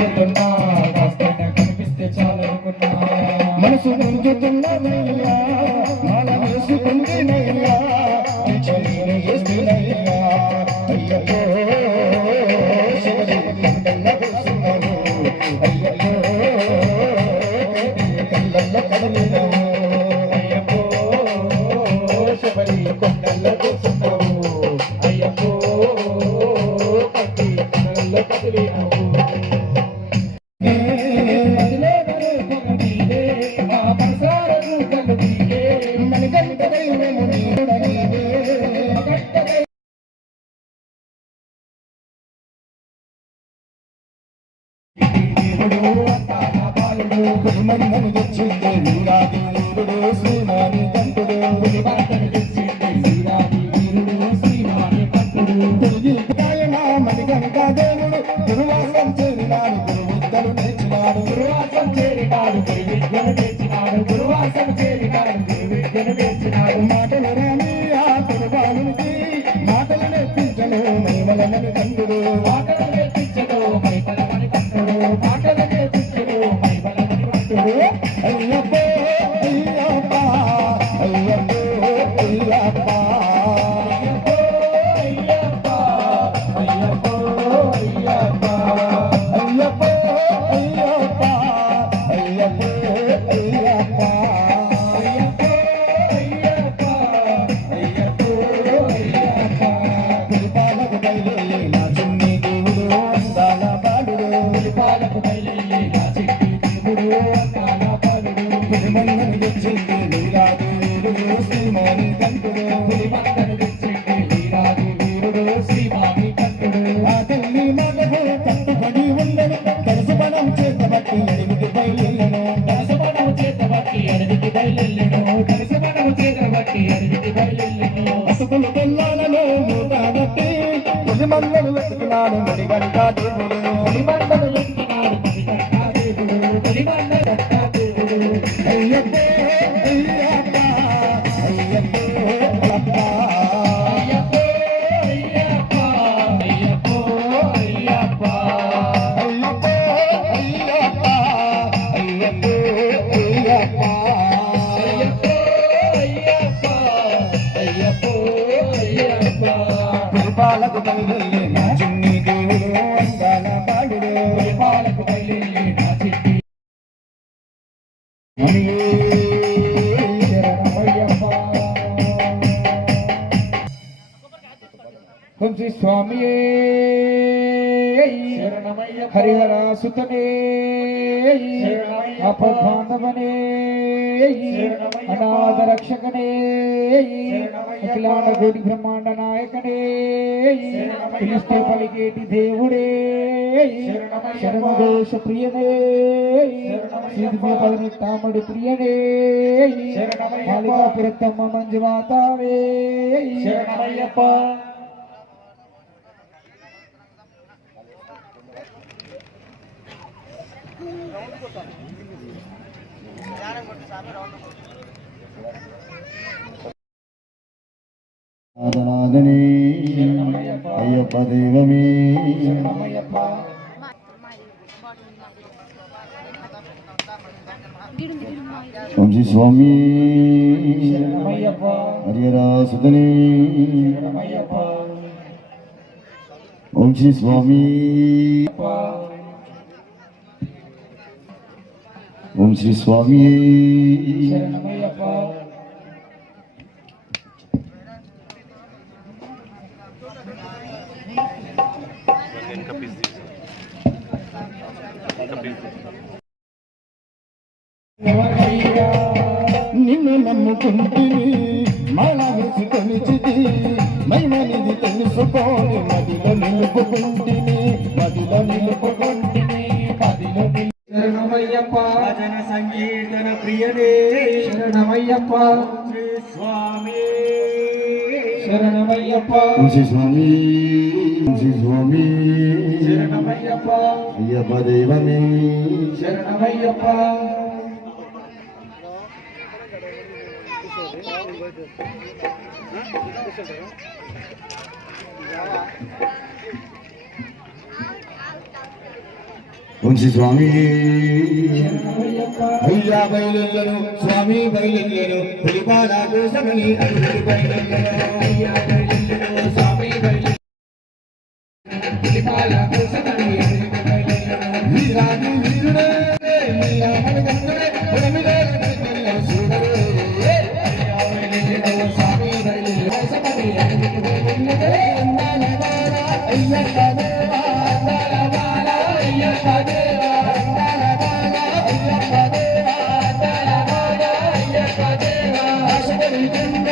వెళ్ళిపోతున్నా కాస్తైనా కనిపిస్తే చాలనుకున్నా మనసు గుంజుతున్నదయ్యా మాల వేసుకుందినయ్యా నేను చేస్తున్నయ్యా అయ్యో శివరి కండల్ల కూసున్నావు అయ్యో కండల్ల కదలినావు అయ్యో శివరి కొండల్ల కూసున్నావు అయ్యో కండల్ల కదలినావు మన్మను తెచ్చిందే వీరాది వీరుడు శ్రీమాని కంటుడు మన్మను తెచ్చిందే వీరాది వీరుడు శ్రీమాని కంటుడు ఆయన మణికనిక దేవుడు గురువాసం చేరినాడు గురువిద్యలు నేర్చినాడు గురువాసం చేరినాడు గురువిద్యలు నేర్చినాడు గురువాసం చేరినాడు గురువిద్యలు నేర్చినాడు మాటలు రాని ఆ గురువానికి మాటలు నేర్పించను మైమలని కంటుడు మాటలు నేర్పించను మైమలని కంటుడు మాటలు నేర్పించను అయ్యప్ప అయ్యప్ప అయ్యప్ప అయ్యప్ప అయ్యప్ప అయ్యప్ప అయ్యప్ప అయ్యప్ప అయ్యప్ప అయ్యప్ప అయ్యప్ప అయ్యప్ప అయ్యప్ప తిరుపాలకు బయలుదేరి నా చిన్ని దేవుడు అందాల బాలుడు తిరుపాలకు బయలుదేరి నా చిన్ని దేవుడు మన్మను తెచ్చింది వీరాది వీరుడు శ్రీమాని కంటుడు మన్మను తెచ్చింది వీరాది వీరుడు శ్రీమాని కంటుడు ఆ తల్లి మాటకు కట్టుబడి ఉండను కరసమనం చేతబట్టి అడవికి బయలును కరసమనం చేతబట్టి అడవికి బయలును కరసమనం చేతబట్టి అడవికి బయలును అసుకులు తెల్లాలలో మూటాడట్టి తొలి మన్మను వెతుకున్నాడు మడిగంట దేవుడు తొలి మన్మను వెతుకున్నాడు మడిగంట దేవుడు తొలి మన్మను అయ్యప్ప అయ్యప్ప అయ్యప్ప అయ్యప్ప అయ్యప్ప అయ్యప్ప అయ్యప్ప అయ్యప్ప అయ్యప్ప అయ్యప్ప అయ్యప్ప అయ్యప్ప అయ్యప్ప అయ్యప్ప తిరుపాలకు బయలుదేరి నా చిన్ని దేవుడు అందాల బాలుడు తిరుపాలకు బయలుదేరి నా చిన్ని కుంచి స్వామియే హరిహర సుతనే అపబాంధవనే అనాథ రక్షకనే అఖిలాండ కోటి బ్రహ్మాండ నాయకనే పిలిస్తే పలికేటి దేవుడే శరణదోష ప్రియనే తామడి ప్రియనే మాలికాపురత్తమ్మ మంజుమాతావే శరణమయ్యప్ప నాదనాదనే అయ్యప్ప దైవమే వంశీ స్వామి హరియరా సుధనే వంశీ స్వామి ఓం శ్రీ స్వామి నిన్ను నమ్ముకుంటుని మాలా వేసి కొలిచిది మైమనిది తెలుసుకోని మదిలో నిలుపుకుంటుని మదిలో నిలుపుకుంటుని మదిలో శరణమయ్యప్ప భజన సంకీర్తన ప్రియనే శరణమయ్యప్ప శ్రీ స్వామి శరణమయ్యప్ప శ్రీ స్వామి శ్రీ స్వామి శరణమయ్యప్ప అయ్యప్ప దైవమే శరణమయ్యప్ప వంశీ స్వామి అయ్యా బయలులను స్వామి బయలులను పులిపాల కోసమని అడుగులు బయలులను అయ్యా బయలులను స్వామి బయలు పులిపాల కోసమని అడుగులు బయలులను వీరాది వీరుడే వీరా మనగందుడే పురమిలో చూడరు అయ్యా బయలులను స్వామి బయలు కోసమని అడుగులు బయలులను అయ్యా దేవా అయ్యప్ప దేవా Yeah.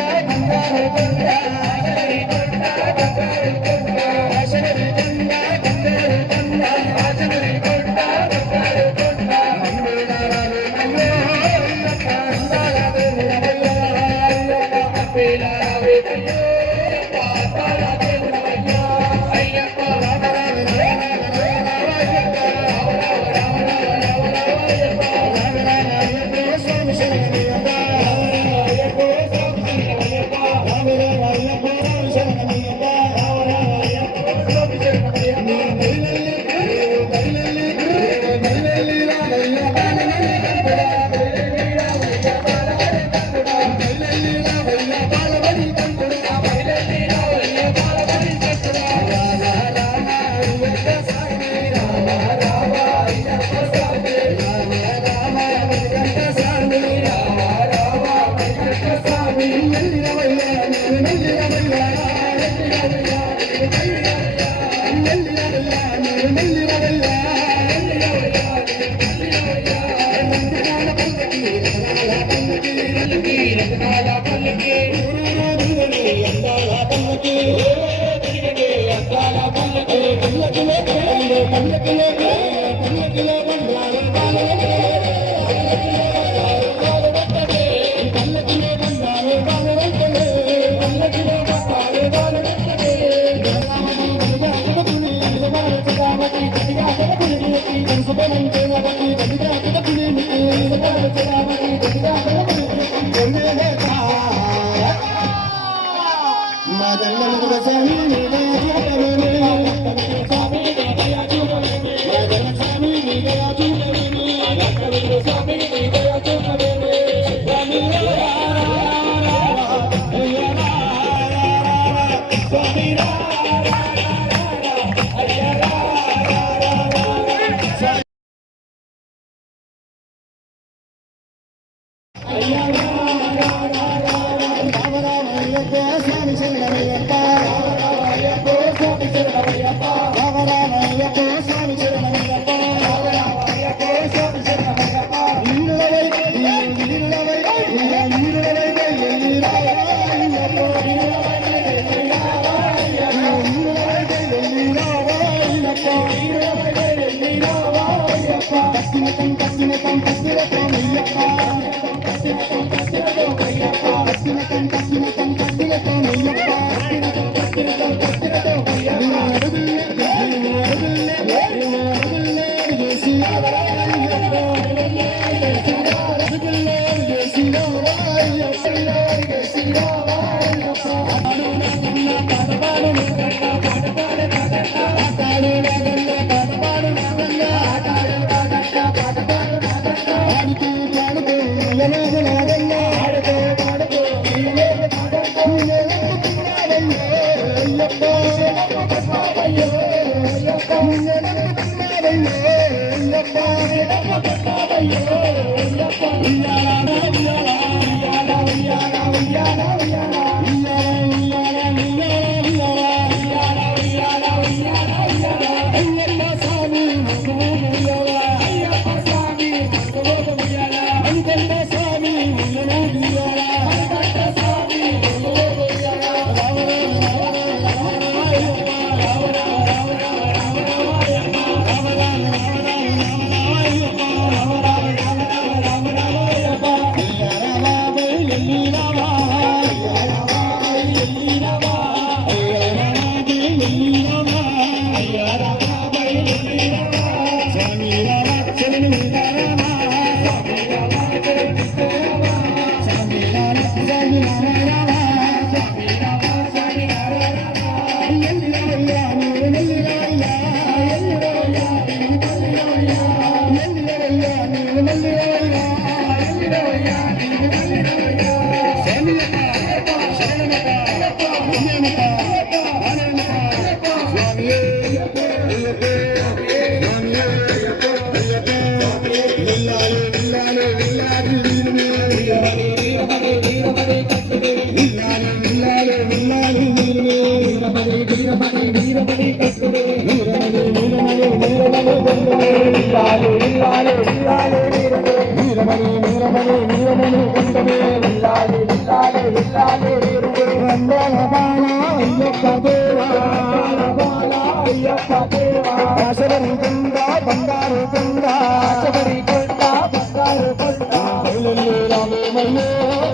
బంగారు కొండ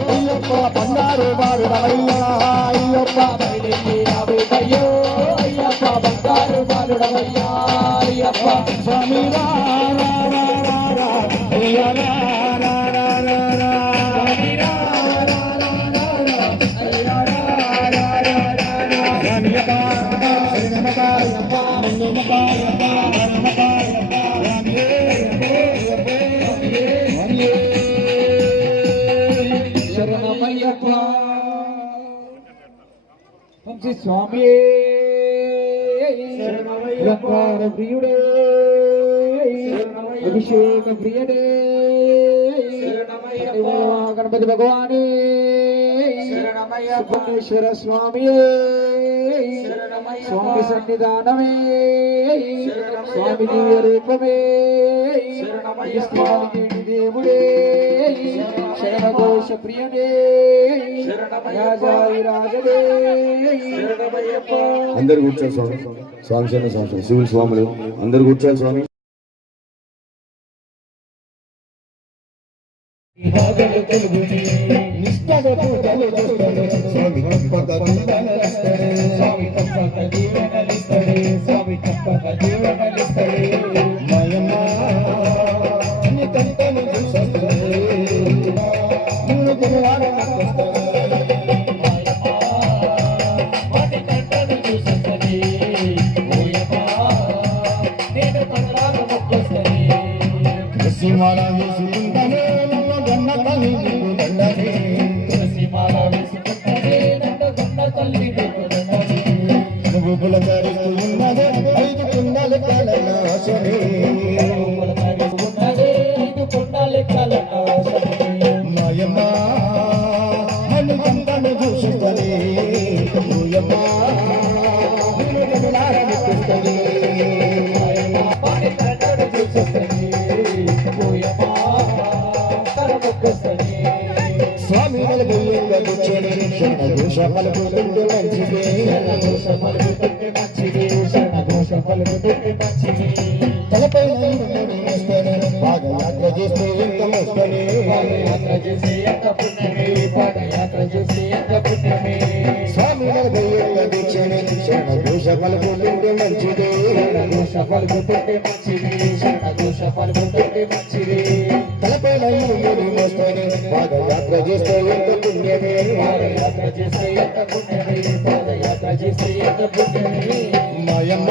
అయ్యప్ప బంగారు బాలుడవయ్యా అయ్యప్ప అయ్యో అయ్యప్ప బంగారు బాలుడవయ్యా అయ్యప్ప స్వామి స్వామి ప్రియుడే అభిషేక ప్రియుడే గణపతి భగవానే సుబ్రహ్మణ్యేశ్వర స్వామి స్వామి సన్నిధానమే స్వామి దివ్య రూపమే దేవుడే శరణఘోష ప్రియనే రాజాదిరాజనే అందరు కూర్చోాలి స్వామి స్వామి స్వామి శివులు స్వాములు అందరు కూర్చోాలి స్వామి స్వామి తులసిమాల వేసుకుంటనే నన్ను గన్న తల్లి నీకు దండనే తులసిమాల వేసుకుంటనే నన్ను గన్న తల్లి నీకు దండనే నువ్వు పులకరిస్తూ ఉన్నదే ఐదు కుండల కలనాశనే ఉన్నదే ఐదు కుండల కలనాశనే మాయమ్మ నన్ను గంటను చూసుకొని ఓయమ్మ నిన్ను కదలారని చూస్తుంది స్వామి నలుగురిగా కూర్చొని శరణఘోష పలుకుతుంటే మంచిది శరణఘోష పలుకుతుంటే మంచిది శరణఘోష పలుకుతుంటే మంచిది తలపై వేసుకొని పాదయాత్ర చేస్తే ఎంత మోసుకొని పాదయాత్ర చేస్తే ఎంత పుణ్యమే పాదయాత్ర చేస్తే ఎంత పుణ్యమే స్వామి నలుగురిగా కూర్చొని శరణఘోష పలుకుతుంటే మంచిది శరణఘోష పలుకుతుంటే మంచిది శరణఘోష పలుకుతుంటే మంచిది తలపై మోసుకొని పాదయాత్ర చేస్తే ఎంత పుణ్యమే పాదయాత్ర చేస్తే ఎంత పుణ్యమే పాదయాత్ర చేస్తే ఎంత పుణ్యమే మాయమ్మ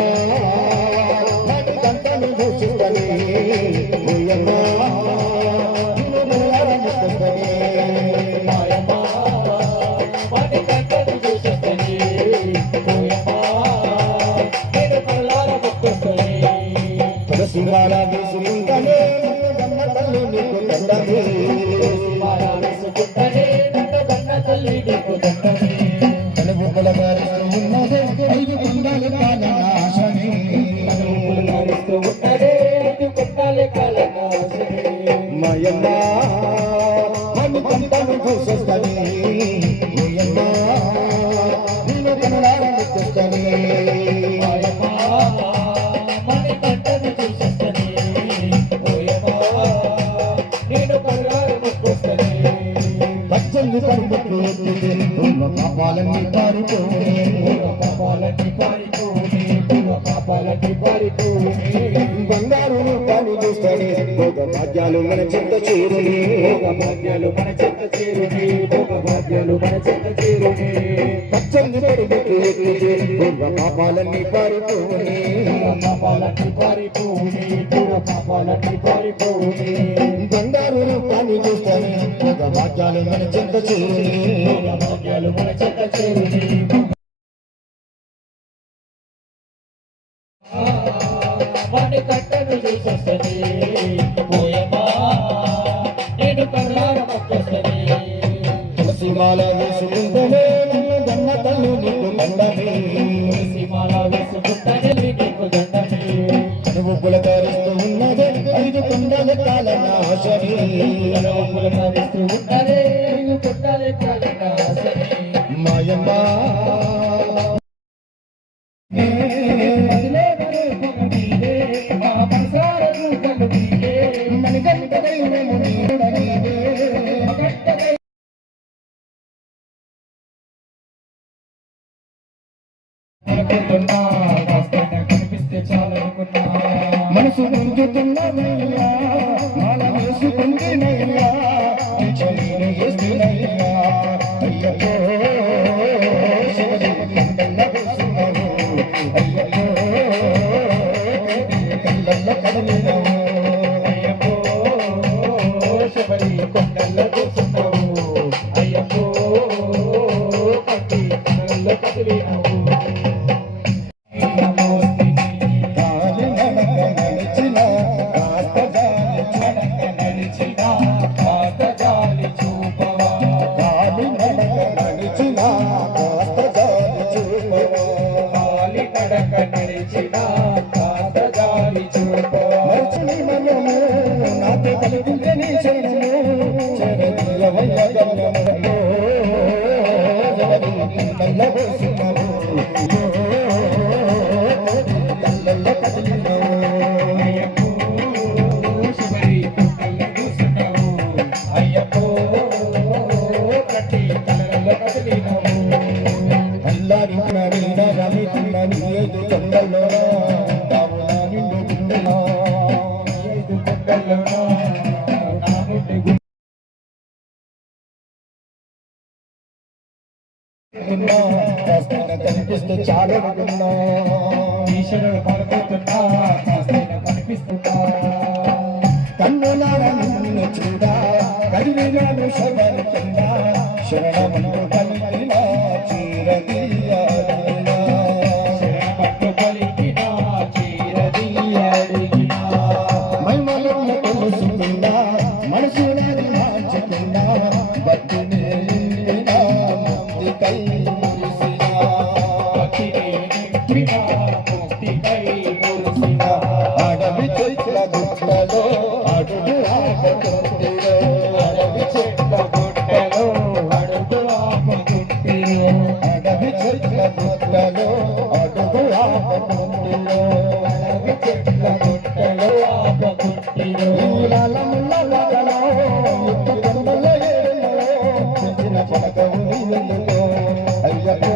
నన్ను గంటను దూషిస్తని ఓయమ్మ నిన్ను బలారముస్తని మాయమ్మ నన్ను గంటను దూషిస్తని ఓయమ్మ నిన్ను బలారముస్తని తులసిమాల వేసుకుంటనే గన్న తల్లి నీకు దండమే ఐదు కుండాల కాలనాశనే మాయమ్మ నన్ను కంటను చూసేస్తని ఓయమ్మ నిన్ను కనులారని చూస్తని పచ్చంది కడుపుకు పాపాలన్నీ పారిపోయి పాపాలన్నీ పారిపోయి పాపాలన్నీ పారిపోయి బంగారు రూపాన్ని చూస్తానే భోగ భాగ్యాలు మన చెంత చేరుని భోగ భాగ్యాలు మన చెంత చేరుని భోగ భాగ్యాలు మన చెంత చేరుని పచ్చంది కడుపుకు పూర్వ పాపాలన్నీ పారిపోయి పాపాలన్నీ పారిపోయి పాపాలన్నీ పారిపోయి బంగారు రూపాన్ని చూస్తానే భోగ భాగ్యాలు మన చెంత చేరుని భాగ్యాలు మన చెంత చేరుని వాడి కట్టను చూసొస్తుంది పోయమా నేను కళ్ళార మొక్కొస్తుంది తులసిమాల వేసుకుంటేనే నన్ను గన్న తల్లి నీకు దండమే తులసిమాల వేసుకుంటేనే నీకు దండమే నువ్వు పులకరిస్తూ ఉన్నదే 5 కొండల కాల నాశని పులకరిస్తూ ఉన్నదే 5 కొండల కాల నాశని మాయమ్మ కనిపిస్తే చాలనుకున్నా మనసు గుంజుతున్నదయ్యా మాల వేసుకుంటేనయ్యా నేను చేస్తున్నయ్యా అయ్యో శివజీ కండల్ల కూసున్నావు అయ్యో కళ్ళల్లో కదలినావు అయ్యప్పో శబరి కొండల్లో కూర్చున్నావు అయ్యప్పో కట్టి కొండల్లో కదిలినావు కనిపిస్తే చాలా ఈశ్వరుడు పడుకుతున్నా కనిపిస్తున్నా కన్నులారా నిన్ను చూడా కదిలినాను శరణుకుండా శరణము కలిగిన చీరదీయాలినా పట్టు పలికిన చీరదీయాలినా మైమలన్న తెలుసుకున్నా మనసులని మార్చుకున్నా భక్తిని ముక్తికై అడవి చెట్ల గుట్టలో అడుగు ఆపకుంటిరో అడవి చెట్ల గుట్టలో అడుగు ఆపుకుంటిరో అడవి చెట్ల గుట్టలో అడుగు ఆపకుంటిరో అడవి చెట్ల గుట్టలో ఆపుకుంటిరో ముల్లగలో ముట్టు కొండల ఏరులో పెంచిన పలకవు నీవెందుకో అయ్యప్పో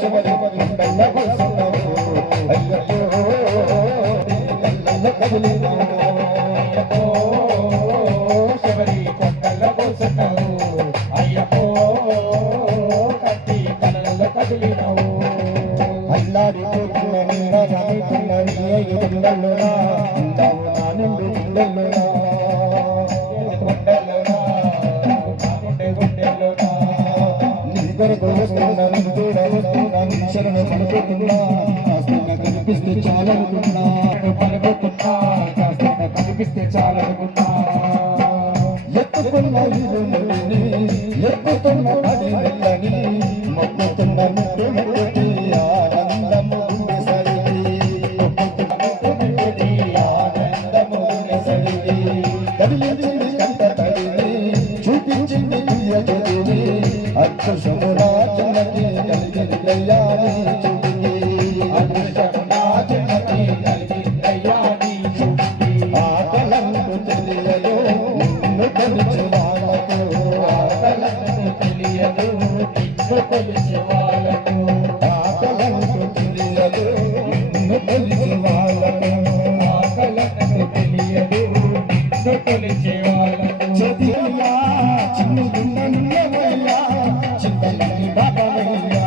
శబరి కొండల కూసున్నావు అయ్యప్పో కళ్ళల్లో కదిలినావు అయ్యప్పో శబరి కొండల్లో కూర్చున్నావు అయ్యప్పో కట్టి కళ్ళల్లో కదిలినావు అల్లాడిపోతున్న నిన్న రాకున్న నీ గుండెల్లోనా ఉంటావు నా నిండు గుండెల్లోనా గుండెల్లోనా గుండె గుండెల్లోనా నీ కొరకు వస్తున్నా నీ కూడా వస్తున్నా నీ శరణు పలుకుతున్నా కాస్తున్నా కనిపిస్తే చాలనుకున్నా పలుకుతున్నా కాస్త కనిపిస్తే చాలనుకున్నా ఎత్తుకున్న ఇల్లు ముడిని ఎక్కుతున్న పడి వెళ్ళని మొక్కుతున్న ముట్టు ముట్టి ఆనందము గుండె సడిగి కదిలించింది కంట తడిని చూపించింది తీయగలిని అదృశమునా చిన్నకి కలిగింది దయ్యాని చూపింది అదృష్టమునా చిన్నకి కలిగింది దయ్యాని చూపింది ఆకలంకు తెలియదు నిన్ను కొలిచి వాళ్ళకు ఆకలను తెలియదు నిన్ను కొలిచే వాళ్ళకు ఆకలంకు తెలియదు నిన్ను కొలిచి వాళ్ళకు ఆకలను తెలియదు నిన్ను కొలిచే వాళ్ళకు చదివయ్యా చిన్న గుండెయ్యా చిన్నలని బాబయ్యా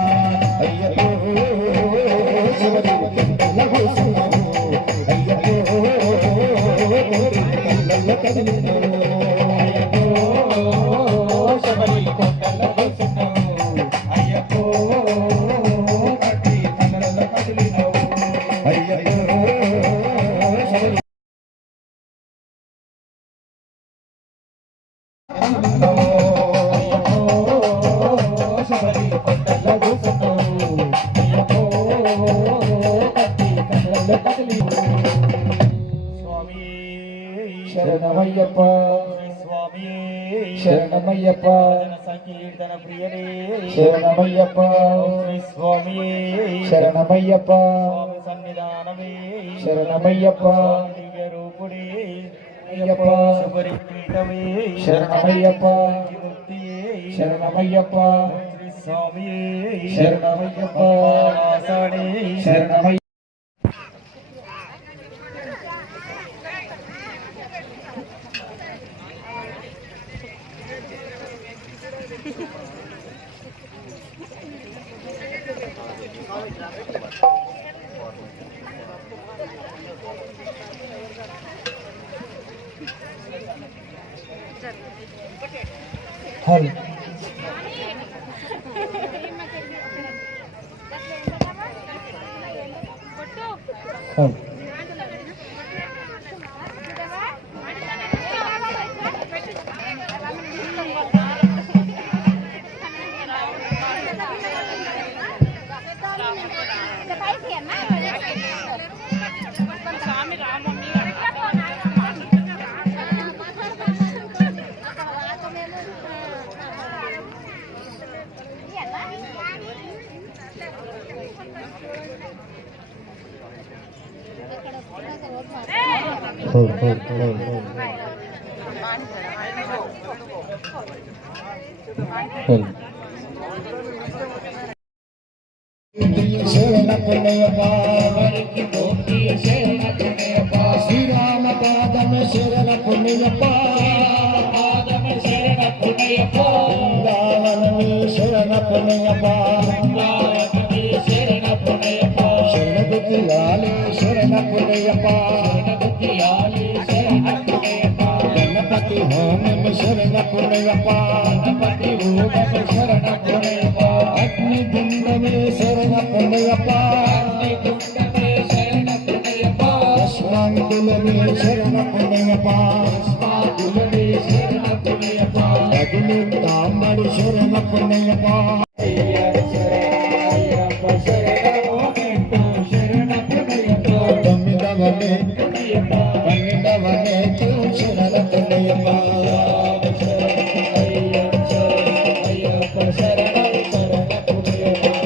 అయ్యో శివరి కొండల కూసున్నావు అయ్యో కళ్ళల్లో కదిలినావు అయ్యప్పో శబరి కొండల్లో కూర్చున్నావు అయ్యప్పో కట్టి కళ్ళల్లో కదిలినావు అయ్యో శరణమయ్యప్ప స్వామి శరణమయ్యప్ప సంకీర్తన ప్రియనే శరణమయ్యప్ప స్వామి శరణమయ్యప్ప స్వామి సన్నిధానమే శరణమయ్యప్ప దివ్య రూపుడే అయ్యప్ప శుభరిపీఠమే శరణమయ్యప్ప ముక్తియే శరణమయ్యప్ప స్వామి శరణమయ్యప్ప వాసాడే శరణమయ్య హల్ హల్ శరణ పుణ్యప్ప శ్రీరామ పాదమ శరణ పుణ్యప్ప బృందావనమే శరణ పుణ్యప్ప శరణగుతియాలే శరణ పుణ్యప్ప గణపతి హోమం శరణ పుణ్యప్ప అగ్ని గుండమే శరణ పుణ్యప్ప భస్మాంకులమే శరణ పుణ్యప్ప అగ్ని తామడి శరణ పుణ్యప్ప తొమ్మిదవనే పన్నెండవనే శరణ పుణ్యప్ప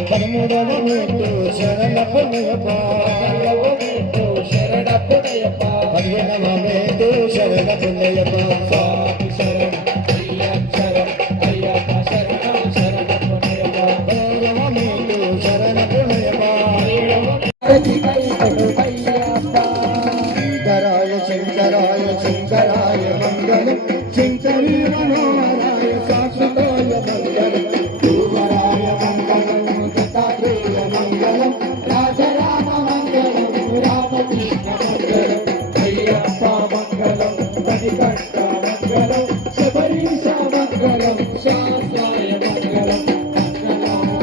పదమూడవ మేటు శరణ పుణ్యప్ప పదిహేనవ మేటు శరణ పుణ్యప్ప పదహారవ మేటు శరణ పుణ్యప్ప శంకరాయ శంకరాయ మంగళం శంకరీ మనోహరాయ శాశ్వతాయ మంగళం ధ్రువరాయ మంగళం దత్తాత్రేయ మంగళం రాజరామ మంగళం రామకృష్ణ మంగళం అయ్యప్ప మంగళం మణికంఠ మంగళం శబరీశ మంగళం శాస్త్రాయ మంగళం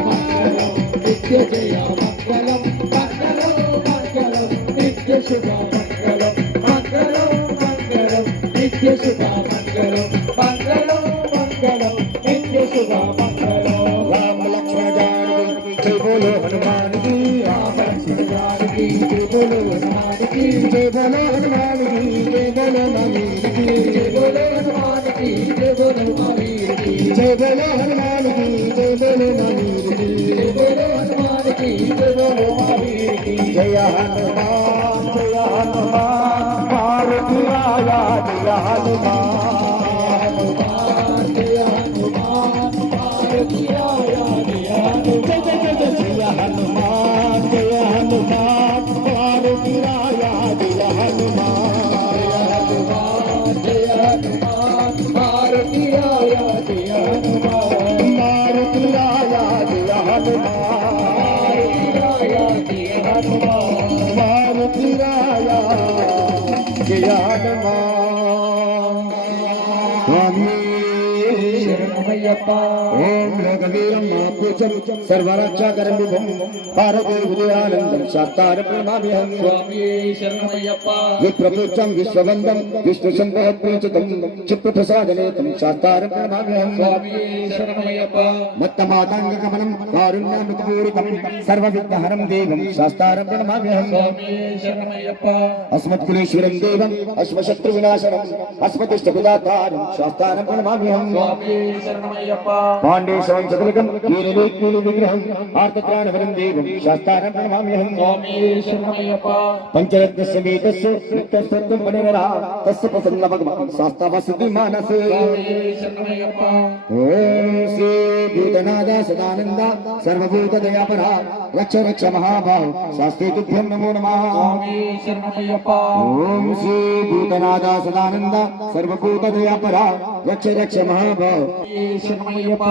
మంగళం నిత్య జయ మంగళం మంగళం మంగళం నిత్య శుభ మంగళం మంగళం మంగళం నిత్య శుభ మంగళం మంగళం మంగళం నిత్య శుభ మంగళం రామ లక్ష్మణ జానకి జై బోలో హనుమాన్ కి రామ లక్ష్మణ జానకి జై బోలో హనుమాన్ కి జై బోలో హనుమాన్ కి జై బోలో మహీర్ కి జై బోలో హనుమాన్ కి జై బోలో మహీర్ కి జై బోలో హనుమాన్ కి జై బోలో మహీర్ కి జై బోలో హనుమాన్ కి జై బోలో మహీర్ కి జయ హనుమాన్ మారుతి రాయా జయ హనుమాన్ జయ హనుమాన్ మారుతి రాయా జయ హనుమాన్ జయ హనుమాన్ జయ హనుమాన్ మారుతి రాయా జయ హనుమాన్ జయ హనుమాన్ మారుతి రాయా జయ హనుమాన్ మారుతి రాయా జయ హనుమాన్ మారుతి రాయా జయ హనుమాన్ స్వామి శరణమయ్య శరణమయ్యప్ప ఓం లోకవీరం మహాపురుషం సర్వరక్షాకరం విభం భారతే విజయానందం శాస్త్రారం ప్రణమామ్యహం స్వామి శరణమయ్యప్ప విప్రపుచ్చం విశ్వవందం విష్ణు సంభవప్రోచితం చిత్ప్రసాదనేతం శాస్త్రారం ప్రణమామ్యహం స్వామి శరణమయ్యప్ప మత్తమాతాంగకమలం కారుణ్యామృతపూరితం సర్వవిఘ్నహరం దేవం శాస్త్రారం ప్రణమామ్యహం స్వామి శరణమయ్యప్ప అస్మత్కులేశ్వరం దేవం అశ్వశత్రు వినాశనం అస్మతిష్టపుదాతారం శాస్త్రారం ప్రణమామ్యహం స్వామి శరణమయ్యప్ప పాండేశవం చతులకం కీలీ విగ్రహం ఆర్తత్రాణవరం దేవం శాస్త్రారం ప్రణమామ్యహం స్వామి శరణమయ్యప్ప పంచరత్నస్య వేదస్య నిత్యస్తత్వం పనిరరా తస్య ప్రసన్న భగవాన్ శాస్త్రవసతి మానసే స్వామి శరణమయ్యప్ప ఓం శ్రీ భూతనాథ సదానంద సర్వభూత దయాపరా రక్ష రక్ష మహాబాహు శాస్త్రే తుభ్యం నమో నమః స్వామి శరణమయ్యప్ప ఓం శ్రీ భూతనాథ సదానంద సర్వభూత దయాపరా రక్ష రక్ష మహాబాహు స్వామి శరణమయ్యప్ప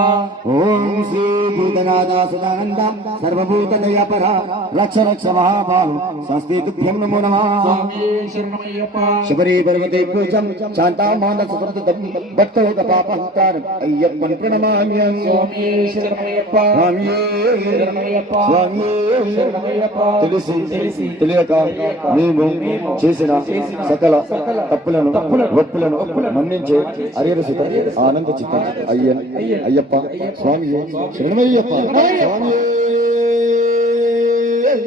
ఓం శ్రీ భూతనాథ సదానంద సర్వభూత దయాపరా రక్ష రక్ష మహాబాహు శాస్త్రే తుభ్యం నమో నమః స్వామి శరణమయ్యప్ప శబరి పర్వతే పూజం శాంతామాన సుకృతం భక్తోగ పాపహంతారం అయ్యప్పన్ ప్రణమామ్యం స్వామి శరణమయ్యప్ప స్వామియే శరణమయ్యప్ప స్వామియే శరణమయ్యప్ప తెలిసి తెలియక మేము చేసిన సకల తప్పులను ఒప్పులను మన్నించే అరియరసిత ఆనంద చిత్తం అయ్యన్ అయ్యప్ప స్వామియే శరణమయ్యప్ప స్వామియే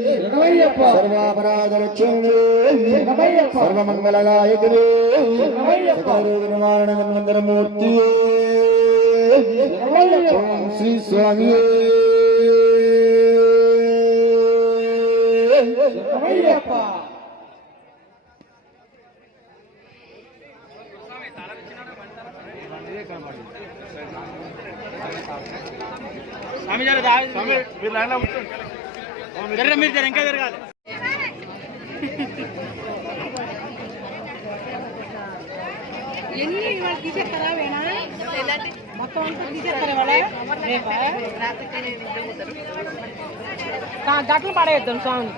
శరణమయ్యప్ప సర్వాపరాధ రక్షణే సర్వమంగళనాయకుడే సకల రోగ నివారణ ధన్వంతరమూర్తి ఓం శ్రీ స్వామియే శరణమయ్యప్ప స్వామి జర స్వామి మీరు లైన్లో కూర్చోండి జర మీరు జర ఇంకా జరగాలి ఎన్ని ఇవాళ తీసేస్తారా వేణా మొత్తం అంతా తీసేస్తారా ఇవాళ రేపా గట్లు పడేద్దాం స్వామి